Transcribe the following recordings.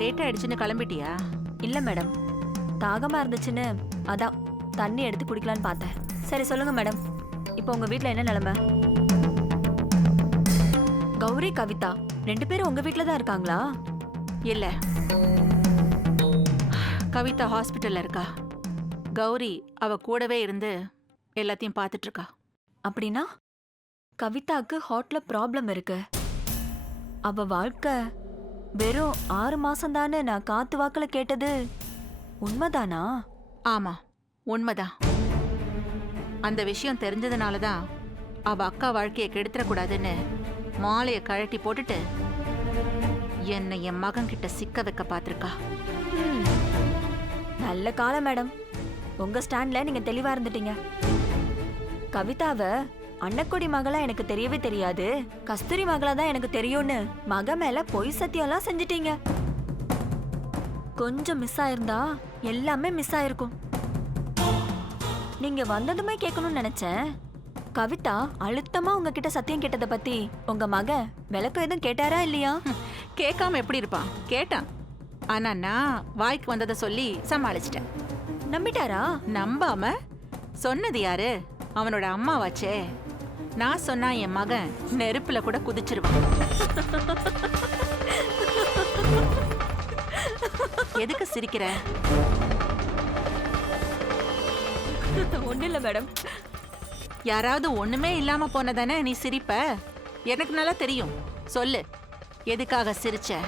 Late ஆயிடுச்சுன்னு கிளம்பிட்டியா? இல்ல madam, தாகமா இருந்துச்சுன்னு அதான் தண்ணி எடுத்து குடிக்கலான்னு பார்த்தேன். சரி சொல்லுங்க மேடம், இப்போ உங்க வீட்ல என்ன நிலைமை? கௌரி, கவிதா 2 பேரும் உங்க வீட்ல தான் இருக்காங்களா? இல்ல, கவிதா ஹாஸ்பிட்டல்ல இருக்கா. கௌரி அவ கூடவே இருந்து எல்லாத்தையும் பார்த்துட்டு இருக்கா. அப்படின்னா கவிதாக்கு ஹார்ட்ல ப்ராப்ளம் இருக்கு. அவ வாழ்க்கை வெறும் 6 மாசம் தானே நான் காத்து வாக்குல கேட்டது உண்மைதானா? ஆமா, உண்மைதான். அந்த விஷயம் தெரிஞ்சதுனால தான் அவ அக்கா வாழ்க்கையை கெடுத்துடக்கூடாதுன்னு மாலையை கழட்டி போட்டுட்டு என்னை என் மகன் கிட்ட சிக்க வைக்க பார்த்திருக்கா. நல்ல காலம் மேடம், உங்க ஸ்டாண்ட்ல நீங்க தெளிவா இருந்துட்டீங்க. கவிதாவை அன்னக்குடி மகளா எனக்கு தெரியவே தெரியாது, கஸ்தூரி மகளா தான் எனக்கு தெரியும்னு மக மேல பொய் சத்தியம்லாம் செஞ்சிட்டீங்க. கொஞ்சம் மிஸ் ஆயிருந்தா எல்லாமே மிஸ் ஆயிருக்கும். நீங்க வந்ததுமே கேட்கணும்னு நினைச்சேன். கவிதா அழுத்தமா உங்ககிட்ட சத்தியம் கேட்டதை பத்தி உங்க மக விளக்கம் எதுவும் கேட்டாரா இல்லையா? கேட்காம எப்படி இருப்பான்? கேட்டான். ஆனா நான் வாய்க்கு வந்ததை சொல்லி சமாளிச்சிட்டேன். நம்பிட்டாரா? நம்பாம சொன்னது யாரு? அவனோட அம்மாவாச்சே. நான் சொன்னா என் மகன் நெருப்புல கூட குதிச்சிருவான். எதுக்கு சிரிக்கிற? ஒண்ணு இல்ல மேடம். யாராவது ஒண்ணுமே இல்லாம போனதானே நீ சிரிப்ப? எனக்கு நல்லா தெரியும். சொல்லு, எதுக்காக சிரிச்ச?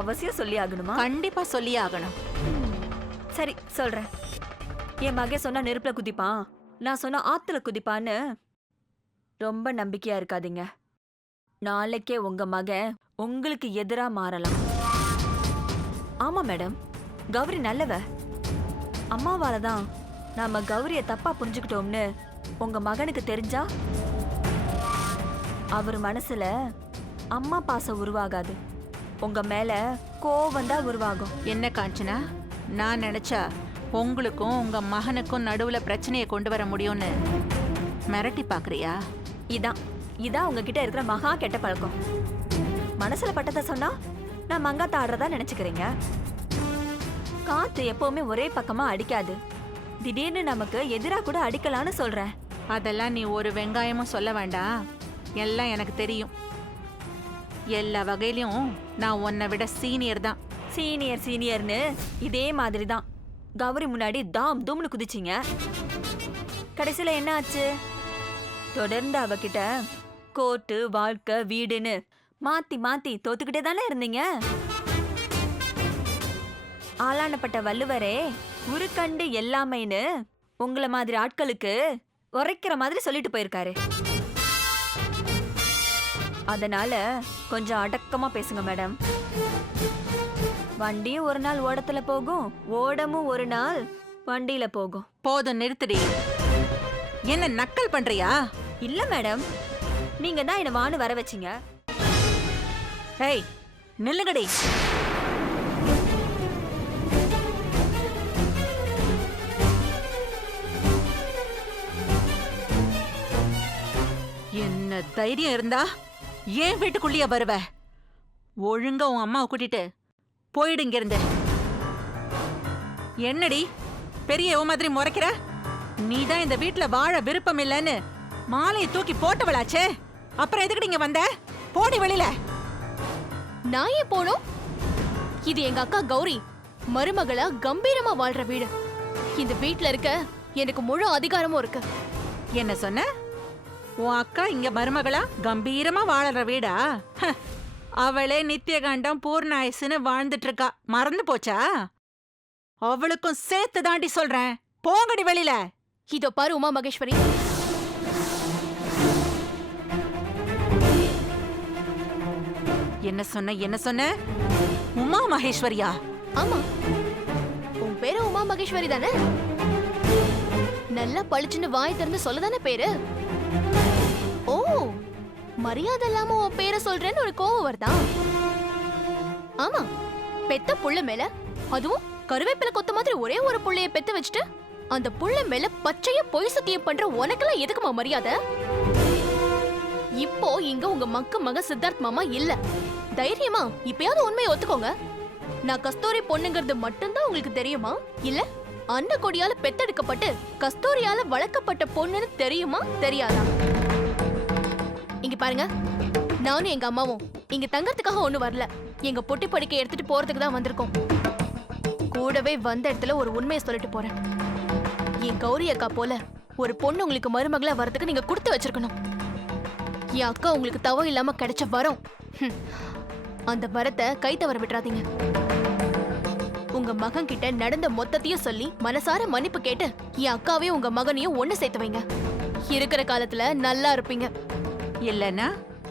அவசியம் சொல்லி ஆகணுமா? கண்டிப்பா சொல்லியே ஆகணும். சரி சொல்றேன். என் மகன் சொன்னா நெருப்புல குதிப்பான், நான் சொன்னா ஆத்துல குதிப்பான்னு ரொம்ப நம்பிக்கையா இருக்காதீங்க. நாளைக்கே உங்க மகன் உங்களுக்கு எதிரா மாறலாம். ஆமா மேடம், கௌரி நல்லவ. அம்மாவால தான் நாம கௌரிய தப்பா புரிஞ்சுக்கிட்டோம்னு உங்க மகனுக்கு தெரிஞ்சா அவர் மனசுல அம்மா பாசம் உருவாகாது, உங்க மேல கோவம் தான் உருவாகும். என்ன காஞ்சனா, நான் நினைச்சா உங்களுக்கும் உங்க மகனுக்கும் நடுவுல பிரச்சனையை கொண்டு வர முடியும்னு மிரட்டி பாக்குறியா? இதான் உங்ககிட்ட இருக்கிற மகா கெட்ட பழக்கம். மனசுல பட்டதை சொன்னா நான் மங்காத்த ஆடுறதா நினைச்சுக்கிறீங்க. காத்து எப்பவுமே ஒரே பக்கமா அடிக்காது, திடீர்னு நமக்கு எதிரா கூட அடிக்கலான்னு சொல்றேன். அதெல்லாம் நீ ஒரு வெங்காயமும் சொல்ல வேண்டாம், எல்லாம் எனக்கு தெரியும். எல்லா வகையிலும் நான் உன்னை விட சீனியர் தான். சீனியர்னு இதே மாதிரி தான் கௌரி முன்னாடி தாம் தூம்னு குதிச்சிங்க. கடைசியில என்ன ஆச்சு? தொடர்ந்து அவகிட்ட கோர்ட்டு, வாழ்க்கை, வீடுன்னு மாத்தி மாத்தி தோத்துக்கிட்டே தானே இருந்தீங்க. ஆளானப்பட்ட வள்ளுவரே உருக்கண்டு எல்லாமேன்னு உங்களை மாதிரி ஆட்களுக்கு உரைக்கிற மாதிரி சொல்லிட்டு போயிருக்காரு. அதனால கொஞ்சம் அடக்கமா பேசுங்க மேடம். வண்டியும் ஒரு நாள் ஓடத்துல போகும், ஓடமும் ஒரு நாள் வண்டியில போகும். போதும், நிறுத்தடி. என்ன நக்கல் பண்றியா? இல்ல மேடம், நீங்க தான் என்ன வான்னு வர வச்சீங்க. ஏய், நில்லுங்கடி. என்ன தைரியம் இருந்தா ஏன் வீட்டுக்குள்ளேயே வருவ? ஒழுங்கா உன் அம்மாவை கூட்டிட்டு போயிடு இங்க இருந்து. என்னடி பெரிய மாதிரி முறைக்கிற? நீதான் இந்த வீட்டுல வாழ விருப்பம் இல்லைன்னு மாலையை தூக்கி போட்டவளாச்சே, அப்புறம் எதுக்கு நீங்க வந்த? போடி வெளியில. நான் ஏன் போனோம்? இது எங்க அக்கா கௌரி மருமகளா கம்பீரமா வாழ்ற வீடு. இந்த வீட்ல இருக்க எனக்கு முழு அதிகாரமும் இருக்கு. என்ன சொன்ன? உன் அக்கா இங்க மருமகளா கம்பீரமா வாழற வீடா? அவளே நித்தியகாண்டம் பூர்ணாயசுன்னு வாழ்ந்துட்டு இருக்கா, மறந்து போச்சா? அவளுக்கும் சேர்த்து தாண்டி சொல்றேன், போங்கடி வெளியில. இதோ பாரு உமா மகேஸ்வரி, என்ன சொன்ன? உமா மகேஸ்வரியா? ஆமா, உன் பேரு உமா மகேஸ்வரி தானே? நல்லா பளிச்சுன்னு வாய் திறந்து சொல்லதானே பேரு. ஓ, மரியாதை இல்லாம உன் பேரை சொல்றேன்னு ஒரு கோவம் வருதா? ஆமா, பெத்த புள்ள மேல, அதுவும் கருவேப்பிலை கொத்த மாதிரி ஒரே ஒரு புள்ளைய பெத்து வச்சுட்டு அந்த புள்ள மேல பச்சைய பொய் சத்தியம் பண்ற உனக்கெல்லாம் எதுக்குமா மரியாதை? இப்போ இங்க உங்க மக சித்தார்த் மாமா இல்ல. தைரியமா இப்பயாவது உண்மையை ஒத்துக்கோங்க. நான் கஸ்தூரி பொண்ணுங்கிறது மட்டும்தான் உங்களுக்கு தெரியுமா இல்ல அன்ன கொடியால பெத்தெடுக்கப்பட்டு கஸ்தூரியால வளர்க்கப்பட்ட பொண்ணுன்னு தெரியுமா தெரியாதா? இங்க பாருங்க, நானும் எங்க அம்மாவும் இங்க தங்கறதுக்காக ஒண்ணு வரல. எங்க பொட்டி படிக்க எடுத்துட்டு போறதுக்கு தான் வந்திருக்கோம். கூடவே வந்த இடத்துல ஒரு உண்மையை சொல்லிட்டு போறேன். என் கௌரி அக்கா போல ஒரு பொண்ணு உங்களுக்கு மருமகளா வரதுக்கு நீங்க கொடுத்து வச்சிருக்கணும். என் அக்கா உங்களுக்கு தவ இல்லாம கிடைச்ச வரம். அந்த வரத்தை கை தவற விட்டுறாதீங்க. உங்க மகன் கிட்ட நடந்த மொத்தத்தையும் சொல்லி மனசார மன்னிப்பு கேட்டு என் அக்காவையும் உங்க மகனையும் ஒண்ணு சேர்த்து வைங்க. இருக்கிற காலத்துல நல்லா இருப்பீங்க. இல்லனா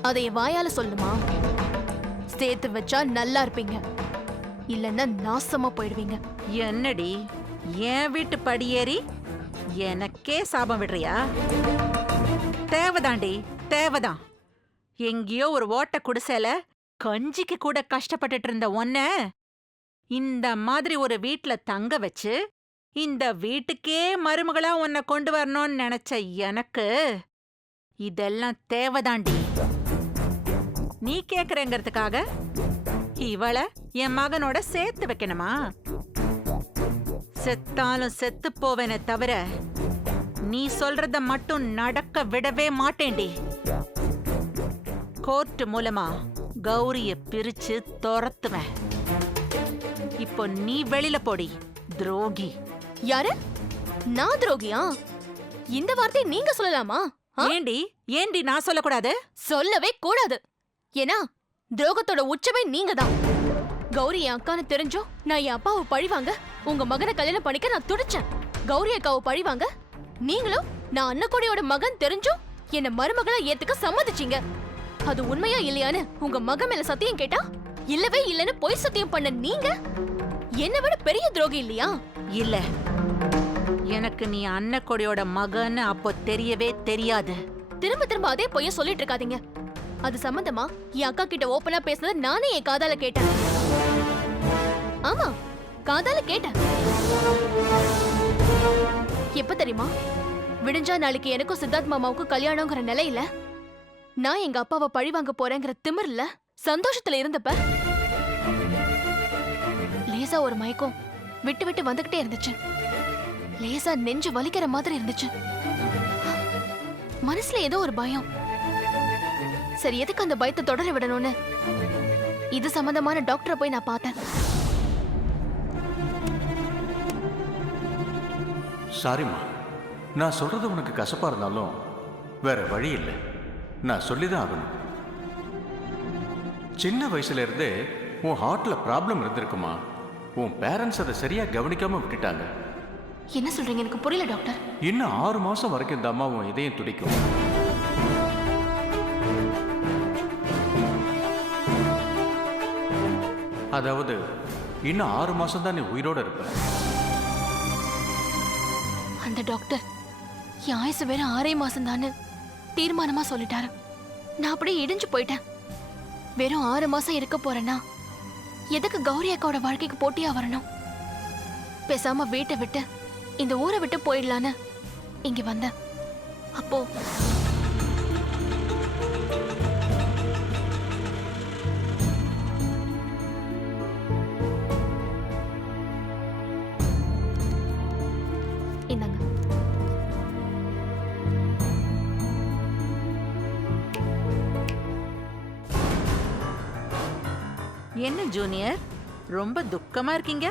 அதை என் வாயால சொல்லுமா? சேர்த்து வச்சா நல்லா இருப்பீங்க, இல்லன்னா நாசமா போயிடுவீங்க. என்னடி என் வீட்டு படியேறி எனக்கே சாபம் விடுறியா? தேவதாண்டி, தேவதான். எங்கேயோ ஒரு ஓட்ட குடிசைல கஞ்சிக்கு கூட கஷ்டப்பட்டுட்டு இருந்த ஒன்ன இந்த மாதிரி ஒரு வீட்ல தங்க வச்சு இந்த வீட்டுக்கே மருமகளா உன்னை கொண்டு வரணும்னு நினைச்ச எனக்கு இதெல்லாம் தேவதாண்டி. நீ கேக்குறேங்கிறதுக்காக இவளை என் மகனோட சேர்த்து வைக்கணுமா? செத்தாலும் செத்து போவேனே தவிர நீ சொல்றத மட்டும் நடக்க விடவே மாட்டேன்டி. கோர்ட் மூலமா கௌரிய பிரிச்சு துரத்துவேன். இப்போ நீ வெளியில போடி துரோகி. யாரு? நான் துரோகியா? இந்த வார்த்தை நீங்க சொல்லலாமா? ஏண்டி ஏண்டி நான் சொல்லக்கூடாது? சொல்லவே கூடாது. ஏன்னா துரோகத்தோட உச்சமே நீங்க தான். கௌரி என் அக்கான்னு தெரிஞ்சோ நான் என் அப்பாவை பழிவாங்க உங்க மகனை கல்யாணம் பண்ணிக்க நான் துடிச்சேன். கௌரி அக்காவை பழிவாங்க நீங்களும் நான் அன்னக்கொடியோட மகன் தெரிஞ்சும் என்ன மருமகளா ஏத்துக்க சம்மதிச்சீங்க. அது உண்மையா இல்லையான்னு உங்க மகன் மேல சத்தியம் கேட்டா இல்லவே இல்லன்னு பொய் சத்தியம் பண்ண நீங்க என்னை விட பெரிய துரோகி இல்லையா? இல்ல, எனக்கு நீ அன்னக்கொடியோட மகன்னு அப்போ தெரியவே தெரியாது. திரும்ப திரும்ப அதே பொய்ய சொல்லிட்டு இருக்காதீங்க. அது சம்பந்தமா என் அக்கா கிட்ட ஓபனா பேசுனத நானே என் காதால கேட்டேன். ஆமா, காதால கேட்டேன். எப்ப தெரியுமா? விடிஞ்சா நாளைக்கு எனக்கும் சித்தார்த் மாமாவுக்கும் கல்யாணங்கிற நிலையில நான் எங்க அப்பாவை பழி வாங்க போறேங்கிற திமிர்ல சந்தோஷத்துல இருந்தப்ப லேசா ஒரு மயக்கம் விட்டு விட்டு வந்துகிட்டே இருந்துச்சு. லேசா நெஞ்சு வலிக்கிற மாதிரி இருந்துச்சு. மனசுல ஏதோ ஒரு பயம். சரி, எதுக்கு அந்த பயத்தை தொடர விடணும்னு இது சம்பந்தமான டாக்டரை போய் நான் பார்த்தேன். சாரிம்மா, நான் சொல்றது உனக்கு கசப்பா இருந்தாலும் வேற வழி இல்லை. நான் சொல்லிதான் ஆகணும். சின்ன வயசுல இருந்தே உன் ஹார்ட்ல ப்ராப்ளம் இருந்திருக்குமா? உன் பேரண்ட்ஸ் அதை சரியா கவனிக்காம விட்டுட்டாங்க. என்ன சொல்றீங்க? எனக்கு புரியல டாக்டர். இன்னும் 6 மாசம் வரைக்கும் இந்த அம்மா உன் இதயம் துடிக்கும். அதாவது இன்னும் 6 மாசம் தான் நீ உயிரோட இருப்ப. அந்த டாக்டர் என் ஆயுசு வேற 6 மாசம் தானு தீர்மானமா சொல்லிட்டாரு. நான் அப்படியே இடிஞ்சு போயிட்டேன். வெறும் 6 மாசம் இருக்க போறேன்னா எதுக்கு கௌரி அக்காவோட வாழ்க்கைக்கு போட்டியா வரணும்? பேசாம வீட்டை விட்டு இந்த ஊரை விட்டு போயிடலான்னு இங்க வந்தேன். அப்போ இந்தாங்க. என்ன ஜூனியர், ரொம்ப துக்கமா இருக்கீங்க?